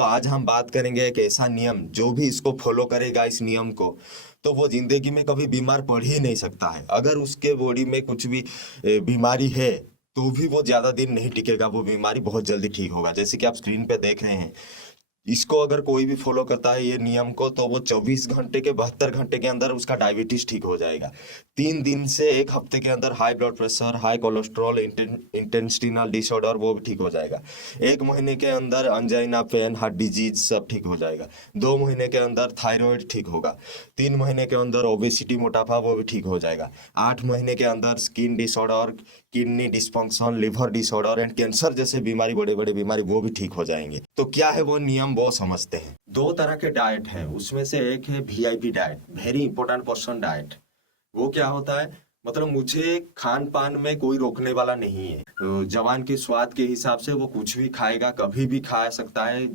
तो आज हम बात करेंगे एक ऐसा नियम जो भी इसको फॉलो करेगा इस नियम को, तो वो जिंदगी में कभी बीमार पड़ ही नहीं सकता है। अगर उसके बॉडी में कुछ भी बीमारी है तो भी वो ज्यादा दिन नहीं टिकेगा, वो बीमारी बहुत जल्दी ठीक होगा। जैसे कि आप स्क्रीन पे देख रहे हैं, इसको अगर कोई भी फॉलो करता है ये नियम को, तो वो 24 घंटे के 72 घंटे के अंदर उसका डायबिटीज ठीक हो जाएगा। 3 दिन से एक हफ्ते के अंदर high blood pressure, high cholesterol, intestinal disorder वो भी ठीक हो जाएगा। 1 महीने के अंदर अंजाइना, पेन, हार्ट डिजीज सब ठीक हो जाएगा। 2 महीने के अंदर थायराइड ठीक होगा। 3 महीने के अंदर ओबेसिटी, मोटापा वो भी ठीक हो जाएगा। 8 महीने के अंदर skin disorder, kidney dysfunction, liver disorder and cancer जैसे बीमारी, बड़े बड़े बीमारी वो भी ठीक हो जाएंगे। तो क्या है वो नियम, वो समझते हैं। 2 तरह के डाइट हैं, उसमें से एक है VIP diet, very important person diet. वो क्या होता है, मतलब मुझे खान पान में कोई रोकने वाला नहीं है। तो जवान के स्वाद के हिसाब से वो कुछ भी खाएगा, कभी भी खा सकता है,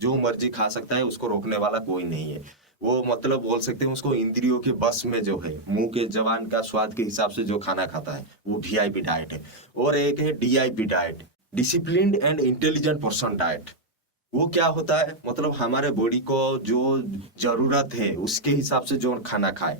जो मर्जी खा सकता है, उसको रोकने वाला कोई नहीं है। वो मतलब बोल सकते हैं उसको इंद्रियों के बस में जो है, मुंह के जवान का स्वाद के हिसाब से जो खाना खाता है वो वीआईपी डाइट है। और एक है DIP diet, disciplined and intelligent person diet. वो क्या होता है, मतलब हमारे बॉडी को जो जरूरत है उसके हिसाब से जो खाना खाए,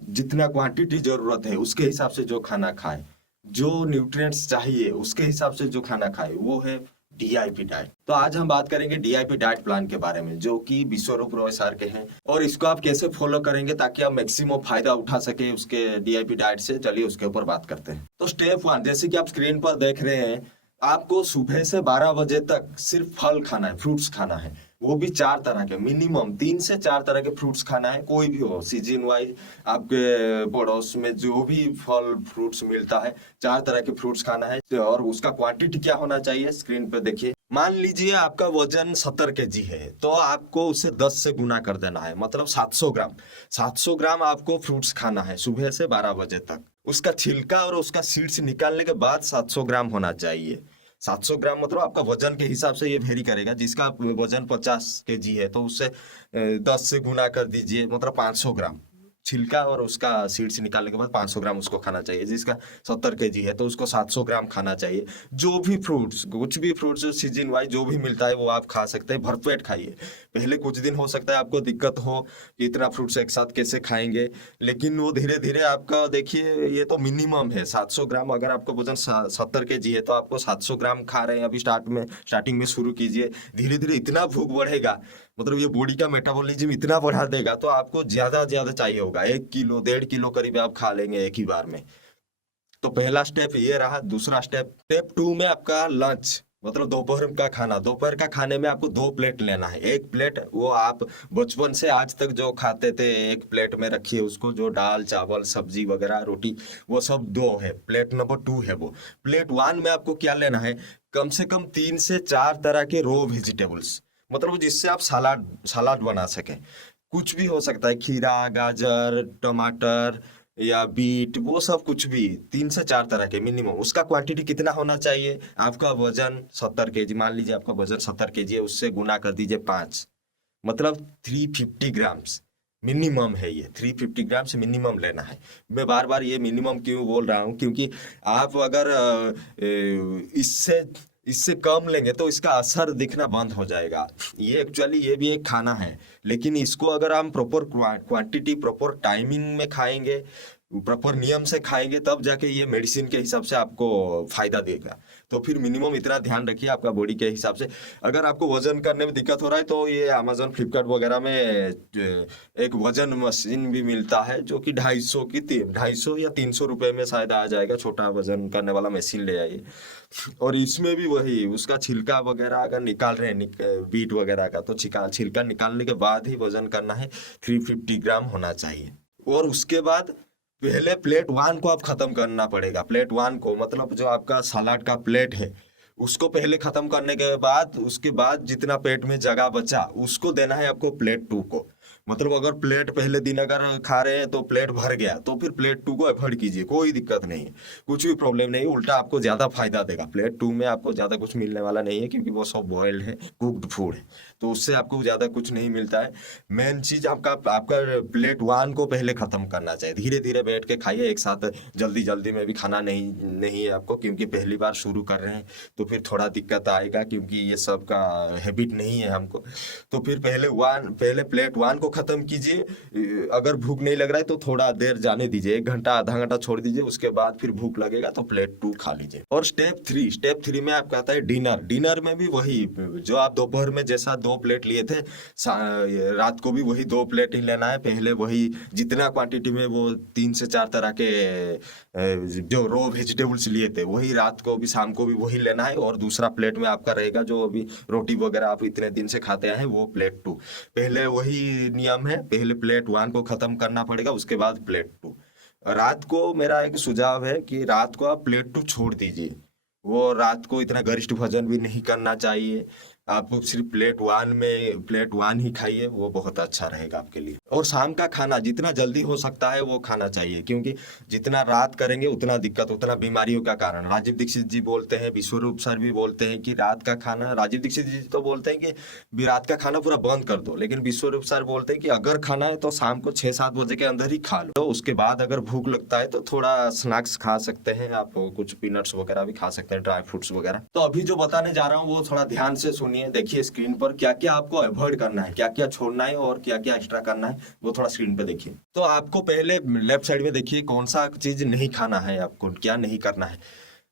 जितना क्वांटिटी जरूरत है उसके हिसाब से जो खाना खाए, जो न्यूट्रिएंट्स चाहिए उसके हिसाब से जो खाना खाए, वो है डीआईपी डाइट। तो आज हम बात करेंगे डीआईपी डाइट प्लान के बारे में, जो कि विश्वरूप रॉय सर के हैं, और इसको आप कैसे फॉलो करेंगे ताकि आप मैक्सिमम फायदा उठा सके उसके डीआईपी डाइट से। चलिए उसके ऊपर बात करते हैं। तो स्टेप 1, जैसे कि आप स्क्रीन पर देख रहे हैं, आपको सुबह से 12 बजे तक सिर्फ फल खाना है, फ्रूट्स खाना है। वो भी 4 तरह के, मिनिमम 3 से 4 तरह के फ्रूट्स खाना है, कोई भी हो, सीजन वाइज आपके पड़ोस में जो भी फल फ्रूट्स मिलता है, 4 तरह के फ्रूट्स खाना है। और उसका क्वांटिटी क्या होना चाहिए, स्क्रीन पे देखिए। मान लीजिए आपका वजन 70 kg है, तो आपको उसे 10 से गुना कर देना है, मतलब 700 ग्राम। 700 ग्राम आपको फ्रूट्स खाना है सुबह से 12 बजे तक। उसका छिलका और उसका सीड्स निकालने के बाद 700 ग्राम होना चाहिए। 700 ग्राम मतलब आपका वजन के हिसाब से ये वेरी करेगा। जिसका वजन 50 kg है तो उससे 10 से गुना कर दीजिए, मतलब 500 ग्राम छिलका और उसका सीड्स निकालने के बाद 500 ग्राम उसको खाना चाहिए। जिसका 70 kg है तो उसको 700 ग्राम खाना चाहिए। जो भी फ्रूट्स, कुछ भी फ्रूट्स सीजन वाइज जो भी मिलता है वो आप खा सकते हैं, भरपेट खाइए। पहले कुछ दिन हो सकता है आपको दिक्कत हो कि इतना फ्रूट्स एक साथ कैसे खाएंगे, लेकिन वो धीरे धीरे आपका, देखिए ये तो मिनिमम है 700 ग्राम। अगर आपका वजन 70 kg है तो आपको 700 ग्राम खा रहे हैं अभी, स्टार्टिंग में शुरू कीजिए। धीरे धीरे इतना भूख बढ़ेगा, मतलब ये बॉडी का मेटाबॉलिज्म इतना बढ़ा देगा तो आपको ज्यादा ज्यादा चाहिए होगा, 1 किलो 1.5 किलो करीब आप खा लेंगे एक ही बार में। तो पहला स्टेप ये रहा। दूसरा स्टेप 2 में आपका लंच, मतलब दोपहर का खाना। दोपहर का खाने में आपको 2 प्लेट लेना है। एक प्लेट वो आप बचपन से आज तक जो खाते थे, एक प्लेट में रखिए उसको, जो दाल चावल सब्जी वगैरह रोटी वो सब 2 है। प्लेट नंबर 2 है वो। प्लेट 1 में आपको क्या लेना है, कम से कम 3 से 4 तरह के रो वेजिटेबल्स, मतलब जिससे आप सलाद सलाद बना सकें। कुछ भी हो सकता है, खीरा, गाजर, टमाटर या बीट, वो सब कुछ भी। 3 से 4 तरह के मिनिमम। उसका क्वांटिटी कितना होना चाहिए, आपका वजन 70 kg, मान लीजिए आपका वजन 70 kg है, उससे गुना कर दीजिए 5, मतलब 350 ग्राम्स मिनिमम है ये। 350 ग्राम से मिनिमम लेना है। मैं बार बार ये मिनिमम क्यों बोल रहा हूँ, क्योंकि आप अगर इससे इससे कम लेंगे तो इसका असर दिखना बंद हो जाएगा। ये एक्चुअली ये भी एक खाना है, लेकिन इसको अगर हम प्रॉपर क्वांटिटी, प्रॉपर टाइमिंग में खाएंगे, प्रॉपर नियम से खाएंगे, तब जाके ये मेडिसिन के हिसाब से आपको फायदा देगा। तो फिर मिनिमम इतना ध्यान रखिए आपका बॉडी के हिसाब से। अगर आपको वजन करने में दिक्कत हो रहा है तो ये अमेजोन, फ्लिपकार्ट वगैरह में एक वजन मशीन भी मिलता है, जो कि 250 या 300 रुपए में शायद आ जाएगा। छोटा वजन करने वाला मशीन ले आइए। और इसमें भी वही, उसका छिलका वगैरह अगर निकाल रहे हैं बीट वगैरह का, तो छिलका निकालने के बाद ही वजन करना है। 350 ग्राम होना चाहिए। और उसके बाद पहले प्लेट 1 को आप खत्म करना पड़ेगा। प्लेट 1 को, मतलब जो आपका सलाद का प्लेट है, उसको पहले खत्म करने के बाद, उसके बाद जितना पेट में जगह बचा उसको देना है आपको प्लेट 2 को। मतलब अगर प्लेट पहले दिन अगर खा रहे हैं तो प्लेट भर गया तो फिर प्लेट 2 को अवॉइड कीजिए, कोई दिक्कत नहीं है, कुछ भी प्रॉब्लम नहीं है, उल्टा आपको ज्यादा फायदा देगा। प्लेट 2 में आपको ज्यादा कुछ मिलने वाला नहीं है क्योंकि वो सब बॉयल्ड है, कुक्ड फूड है, तो उससे आपको ज्यादा कुछ नहीं मिलता है। मेन चीज आपका आपका प्लेट 1 को पहले खत्म करना चाहिए, धीरे धीरे बैठ के खाइए, एक साथ जल्दी जल्दी में भी खाना नहीं नहीं है आपको, क्योंकि पहली बार शुरू कर रहे हैं तो फिर थोड़ा दिक्कत आएगा क्योंकि ये सब का हैबिट नहीं है हमको। तो फिर पहले प्लेट 1 को खत्म कीजिए, अगर भूख नहीं लग रहा है तो थोड़ा देर जाने दीजिए, 1 घंटा आधा घंटा छोड़ दीजिए, उसके बाद फिर भूख लगेगा तो प्लेट 2 खा लीजिए। और स्टेप 3 में आपका आता है डिनर। डिनर में भी वही जो आप दोपहर में जैसा 2 प्लेट लिए थे, रात को भी वही 2 प्लेट ही लेना है। पहले वही जितना क्वांटिटी में वो 3 से 4 तरह के जो रो वेजिटेबल्स लिए थे वही रात को भी शाम को भी वही लेना है, और दूसरा प्लेट में आपका रहेगा जो अभी रोटी वगैरह आप इतने दिन से खाते आए हैं वो प्लेट 2। पहले वही नियम है, पहले प्लेट 1 को खत्म करना पड़ेगा, उसके बाद प्लेट 2। रात को मेरा एक सुझाव है कि रात को आप प्लेट 2 छोड़ दीजिए, वो रात को इतना गरिष्ठ भोजन भी नहीं करना चाहिए, आप सिर्फ प्लेट 1 ही खाइए, वो बहुत अच्छा रहेगा आपके लिए। और शाम का खाना जितना जल्दी हो सकता है वो खाना चाहिए, क्योंकि जितना रात करेंगे उतना दिक्कत, उतना बीमारियों का कारण। राजीव दीक्षित जी बोलते हैं, विश्वरूप सर भी बोलते हैं कि रात का खाना, राजीव दीक्षित जी तो बोलते हैं कि रात का खाना पूरा बंद कर दो, लेकिन विश्वरूप सर बोलते हैं कि अगर खाना है तो शाम को 6-7 बजे के अंदर ही खा लो, तो उसके बाद अगर भूख लगता है तो थोड़ा स्नैक्स खा सकते हैं आप, कुछ पीनट्स वगैरह भी खा सकते हैं, ड्राई फ्रूट्स वगैरह। तो अभी जो बताने जा रहा हूँ वो थोड़ा ध्यान से सुनिए, देखिए स्क्रीन पर क्या क्या आपको अवॉइड करना है, क्या क्या छोड़ना है और क्या क्या एक्स्ट्रा करना है, वो थोड़ा स्क्रीन पे देखिए। तो आपको पहले लेफ्ट साइड में देखिए कौन सा चीज नहीं खाना है, आपको क्या नहीं करना है।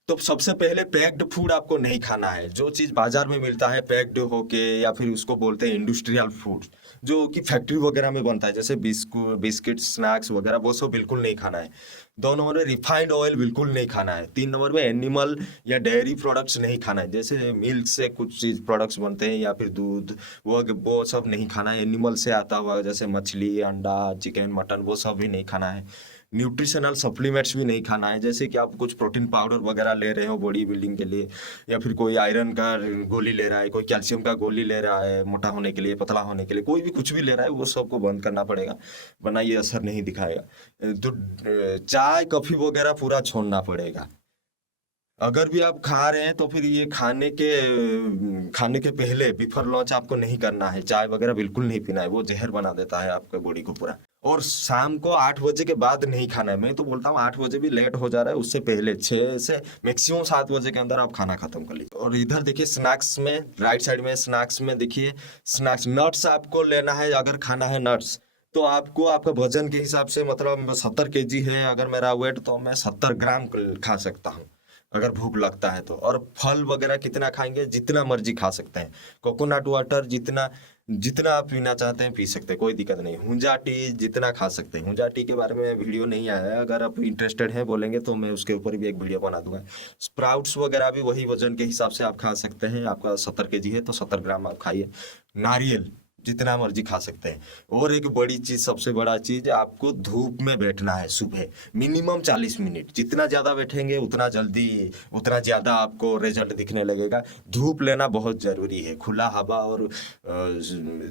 तो सबसे पहले पैक्ड फूड आपको नहीं खाना है, जो चीज बाजार में मिलता है पैक्ड होके, या फिर उसको बोलते हैं इंडस्ट्रियल फूड, जो कि फैक्ट्री वगैरह में बनता है, जैसे बिस्किट स्नैक्स वगैरह, वो सब बिल्कुल नहीं खाना है। 2 नंबर में रिफाइंड ऑयल बिल्कुल नहीं खाना है। 3 नंबर में एनिमल या डेयरी प्रोडक्ट्स नहीं खाना है, जैसे मिल्क से कुछ चीज प्रोडक्ट्स बनते हैं या फिर दूध, वो सब नहीं खाना है। एनिमल से आता हुआ जैसे मछली, अंडा, चिकन, मटन, वो सब भी नहीं खाना है। न्यूट्रिशनल सप्लीमेंट्स भी नहीं खाना है, जैसे कि आप कुछ प्रोटीन पाउडर वगैरह ले रहे हो बॉडी बिल्डिंग के लिए, या फिर कोई आयरन का गोली ले रहा है, कोई कैल्शियम का गोली ले रहा है मोटा होने के लिए, पतला होने के लिए, कोई भी कुछ भी ले रहा है, वो सबको बंद करना पड़ेगा, वरना ये असर नहीं दिखाएगा। तो चाय कॉफी वगैरह पूरा छोड़ना पड़ेगा। अगर भी आप खा रहे हैं तो फिर ये खाने के पहले बिफोर लंच आपको नहीं करना है, चाय वगैरह बिल्कुल नहीं पीना है, वो जहर बना देता है आपके बॉडी को पूरा। और शाम को 8 बजे के बाद नहीं खाना है, मैं तो बोलता हूँ 8 बजे भी लेट हो जा रहा है, उससे पहले 6 से मैक्सिमम 7 बजे के अंदर आप खाना खत्म कर लीजिए। और इधर देखिए स्नैक्स में, राइट साइड में स्नैक्स में देखिए, स्नैक्स नट्स आपको लेना है, अगर खाना है नट्स तो आपको आपका वजन के हिसाब से, मतलब 70 केजी है अगर मेरा वेट, तो मैं 70 ग्राम खा सकता हूँ अगर भूख लगता है तो। और फल वगैरह कितना खाएंगे, जितना मर्जी खा सकते हैं। कोकोनट वाटर जितना जितना आप पीना चाहते हैं पी सकते हैं, कोई दिक्कत नहीं। हुंजा टी जितना खा सकते हैं। हुंजा टी के बारे में वीडियो नहीं आया है, अगर आप इंटरेस्टेड हैं बोलेंगे तो मैं उसके ऊपर भी एक वीडियो बना दूंगा। स्प्राउट्स वगैरह भी वही वजन के हिसाब से आप खा सकते हैं, आपका 70 केजी है तो 70 ग्राम आप खाइए। नारियल जितना मर्जी खा सकते हैं। और एक बड़ी चीज, सबसे बड़ा चीज, आपको धूप में बैठना है सुबह मिनिमम 40 मिनट। जितना ज्यादा बैठेंगे उतना ज्यादा आपको रिजल्ट दिखने लगेगा। धूप लेना बहुत जरूरी है, खुला हवा और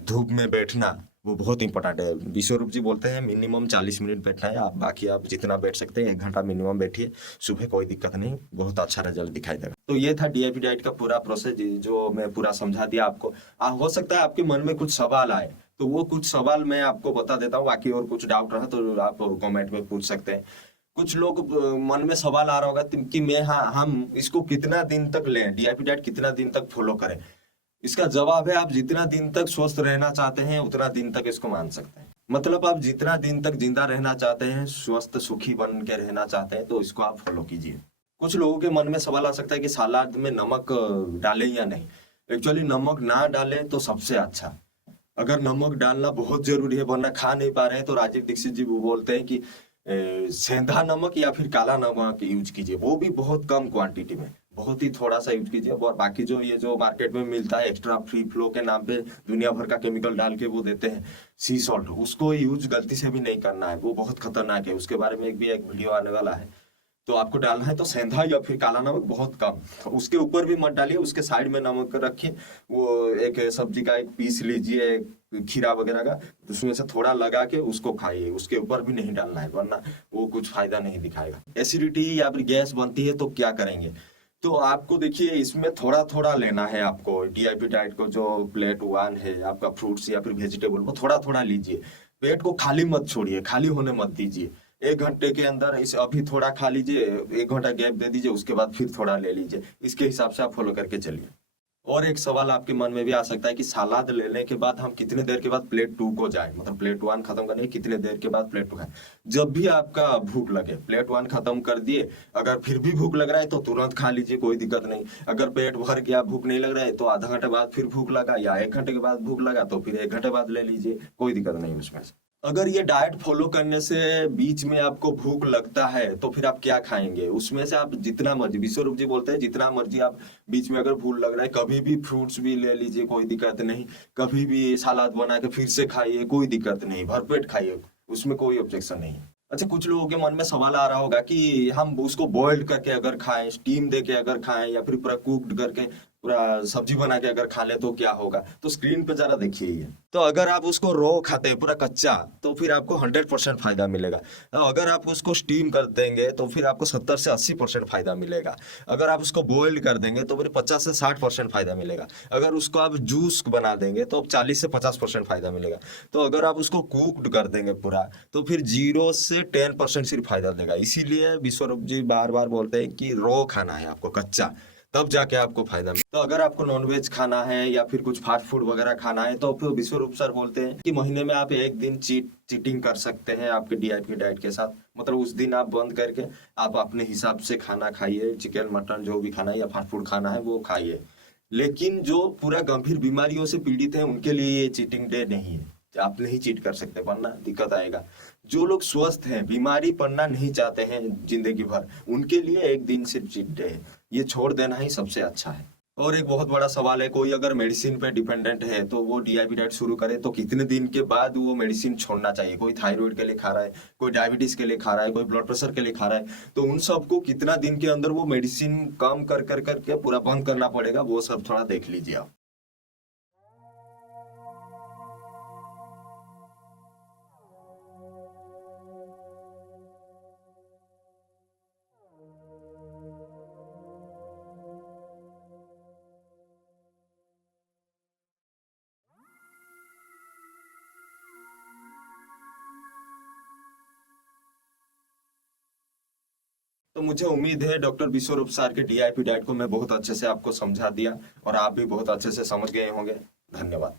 धूप में बैठना वो बहुत इंपॉर्टेंट है। विश्वरूप जी बोलते हैं मिनिमम 40 मिनट बैठना है, आप बाकी आप जितना बैठ सकते हैं 1 घंटा मिनिमम बैठिए सुबह, कोई दिक्कत नहीं, बहुत अच्छा रिजल्ट दिखाई देगा। तो ये था डीआईपी डाइट का पूरा प्रोसेस जो मैं पूरा समझा दिया आपको। हो सकता है आपके मन में कुछ सवाल आए, तो वो कुछ सवाल मैं आपको बता देता हूँ, बाकी और कुछ डाउट रहा तो आप कमेंट में पूछ सकते हैं। कुछ लोग मन में सवाल आ रहा होगा कि हम इसको कितना दिन तक लें, डीआईपी डाइट कितना दिन तक फॉलो करें। इसका जवाब है, आप जितना दिन तक स्वस्थ रहना चाहते हैं उतना दिन तक इसको मान सकते हैं। मतलब आप जितना दिन तक जिंदा रहना चाहते हैं, स्वस्थ सुखी बन के रहना चाहते हैं, तो इसको आप फॉलो कीजिए। कुछ लोगों के मन में सवाल आ सकता है कि सलाद में नमक डालें या नहीं। एक्चुअली नमक ना डालें तो सबसे अच्छा। अगर नमक डालना बहुत जरूरी है वरना खा नहीं पा रहे हैं, तो राजीव दीक्षित जी वो बोलते हैं कि सेंधा नमक या फिर काला नमक यूज कीजिए, वो भी बहुत कम क्वांटिटी में, बहुत ही थोड़ा सा यूज कीजिए। और बाकी जो मार्केट में मिलता है एक्स्ट्रा फ्री फ्लो के नाम पे दुनिया भर का केमिकल डाल के वो देते हैं, सी सॉल्ट, उसको यूज गलती से भी नहीं करना है, वो बहुत खतरनाक है। उसके बारे में भी एक वीडियो आने वाला है। तो आपको डालना है तो सेंधा या फिर काला नमक बहुत कम, तो उसके ऊपर भी मत डालिए, उसके साइड में नमक रखिए। वो एक सब्जी का एक पीस लीजिए, खीरा वगैरह का, उसमें से थोड़ा लगा के उसको खाइए, उसके ऊपर भी नहीं डालना है वरना वो कुछ फायदा नहीं दिखाएगा। एसिडिटी या फिर गैस बनती है तो क्या करेंगे, तो आपको देखिए इसमें थोड़ा थोड़ा लेना है आपको। डीआईपी डाइट को जो प्लेट वन है आपका, फ्रूट्स या फिर वेजिटेबल, वो थोड़ा थोड़ा लीजिए। पेट को खाली मत छोड़िए, खाली होने मत दीजिए। 1 घंटे के अंदर इस अभी थोड़ा खा लीजिए, 1 घंटा गैप दे दीजिए, उसके बाद फिर थोड़ा ले लीजिए। इसके हिसाब से आप फॉलो करके चलिए। और एक सवाल आपके मन में भी आ सकता है कि सलाद लेने के बाद हम कितने देर के बाद प्लेट 2 को जाए, मतलब प्लेट 1 खत्म करने के कितने देर के बाद प्लेट 2 खाएं। जब भी आपका भूख लगे, प्लेट 1 खत्म कर दिए, अगर फिर भी भूख लग रहा है तो तुरंत खा लीजिए, कोई दिक्कत नहीं। अगर पेट भर गया, भूख नहीं लग रहा है, तो आधा घंटे बाद फिर भूख लगा, या 1 घंटे के बाद भूख लगा तो फिर 1 घंटे बाद ले लीजिए, कोई दिक्कत नहीं उसमें से। अगर ये डाइट फॉलो करने से बीच में आपको भूख लगता है तो फिर आप क्या खाएंगे, उसमें से आप जितना मर्जी, विश्वरूप जी बोलते हैं जितना मर्जी आप बीच में अगर भूख लग रहा है कभी भी फ्रूट्स भी ले लीजिए, कोई दिक्कत नहीं। कभी भी सलाद बना के फिर से खाइए, कोई दिक्कत नहीं, भरपेट खाइए, उसमें कोई ऑब्जेक्शन नहीं। अच्छा, कुछ लोगों के मन में सवाल आ रहा होगा कि हम उसको बॉइल्ड करके अगर खाएं, स्टीम दे के अगर खाएं, या फिर पूरा कुक्ड करके पूरा सब्जी बना के अगर खा ले तो क्या होगा। तो स्क्रीन पे जरा देखिए ये, तो अगर आप उसको रो खाते हैं पूरा कच्चा तो फिर आपको 100% फायदा मिलेगा। तो अगर आप उसको स्टीम कर देंगे तो फिर आपको 70 से 80% फायदा मिलेगा। अगर आप उसको बॉइल्ड कर देंगे तो फिर 50 से 60% फायदा मिलेगा। अगर उसको आप जूस बना देंगे तो 40 से 50% फायदा मिलेगा। तो अगर आप उसको कुक्ड कर देंगे पूरा तो फिर 0 से 10% सिर्फ फायदा देगा। इसीलिए विश्वरूप जी बार बार बोलते हैं कि रो खाना है आपको कच्चा, तब जाके आपको फायदा मिले। तो अगर आपको नॉनवेज खाना है या फिर कुछ फास्ट फूड वगैरह खाना है तो फिर विश्वरूप सर बोलते हैं कि महीने में आप 1 दिन चीटिंग कर सकते हैं आपके डीआईपी डाइट के साथ। मतलब उस दिन आप बंद करके आप अपने हिसाब से खाना खाइए, चिकन मटन जो भी खाना है या फास्ट फूड खाना है वो खाइए। लेकिन जो पूरा गंभीर बीमारियों से पीड़ित है उनके लिए ये चीटिंग डे नहीं है, आप नहीं चीट कर सकते वरना दिक्कत आएगा। जो लोग स्वस्थ हैं, बीमारी पड़ना नहीं चाहते हैं जिंदगी भर, उनके लिए 1 दिन सिर्फ चीट डे है, ये छोड़ देना ही सबसे अच्छा है। और एक बहुत बड़ा सवाल है, कोई अगर मेडिसिन पे डिपेंडेंट है तो वो डीआईपी डाइट शुरू करे तो कितने दिन के बाद वो मेडिसिन छोड़ना चाहिए। कोई थायराइड के लिए खा रहा है, कोई डायबिटीज के लिए खा रहा है, कोई ब्लड प्रेशर के लिए खा रहा है, तो उन सबको कितना दिन के अंदर वो मेडिसिन कम कर कर करके पूरा बंद करना पड़ेगा, वो सब थोड़ा देख लीजिए आप। तो मुझे उम्मीद है डॉक्टर विश्वरूप सर के डीआईपी डाइट को मैं बहुत अच्छे से आपको समझा दिया और आप भी बहुत अच्छे से समझ गए होंगे। धन्यवाद।